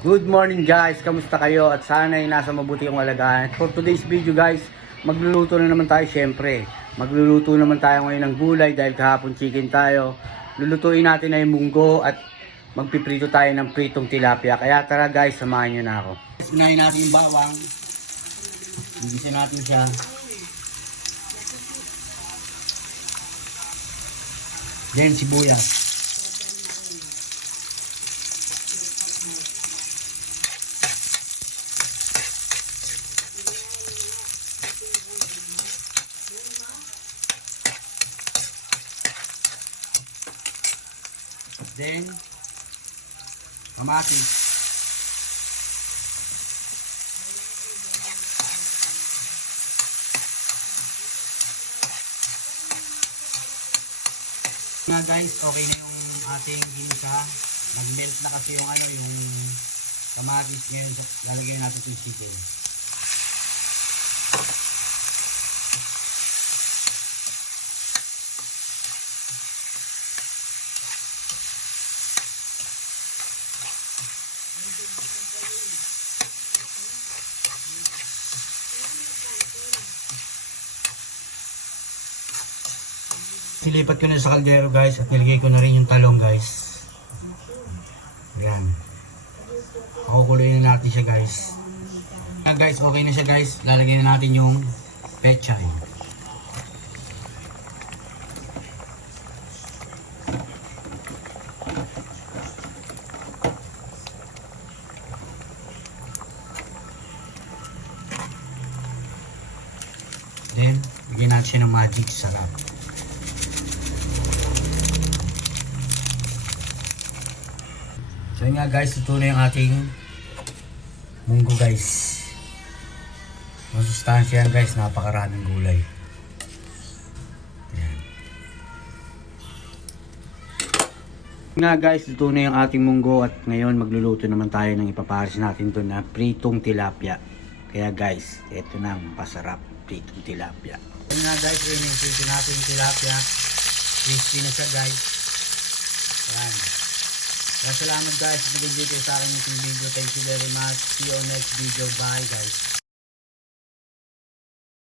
Good morning guys, kamusta kayo? At sana ay nasa mabuti yung kalagayan. For today's video guys, magluluto na naman tayo syempre. Magluluto naman tayo ngayon ng gulay dahil kahapon chicken tayo. Lulutuin natin na yung munggo at magpiprito tayo ng pritong tilapia. Kaya tara guys, samahan nyo na ako. Unahin natin yung bawang. Ibisin natin siya. Then sibuyas. Then, kamatis. Nga guys, okay na yung ating ginisa. Nag-melt na kasi yung yung kamatis. Ngayon, lalagyan natin yung chicken. Silipat ko na sa kaldero guys at nilagay ko na rin yung talong guys. Ayan. Pakukuluin na natin siya guys. Ayan guys, okay na siya guys. Lalagyan na natin yung pechay. Then, bigyan natin siya ng magic sarap. So yun nga guys, ito na yung ating munggo guys. Masustansya yan guys, napakaraming gulay. Ayan. Nga guys, ito na yung ating munggo at ngayon magluluto naman tayo ng ipapares natin to na pritong tilapia. Kaya guys, ito na ang masarap pritong tilapia. Yun nga guys, yun yung prito natin yung tilapia. Crispy na siya guys. Ayan. Salamat guys, nag-enjoy kayo sa akin yung video. Thank you very much. See you on next video. Bye guys.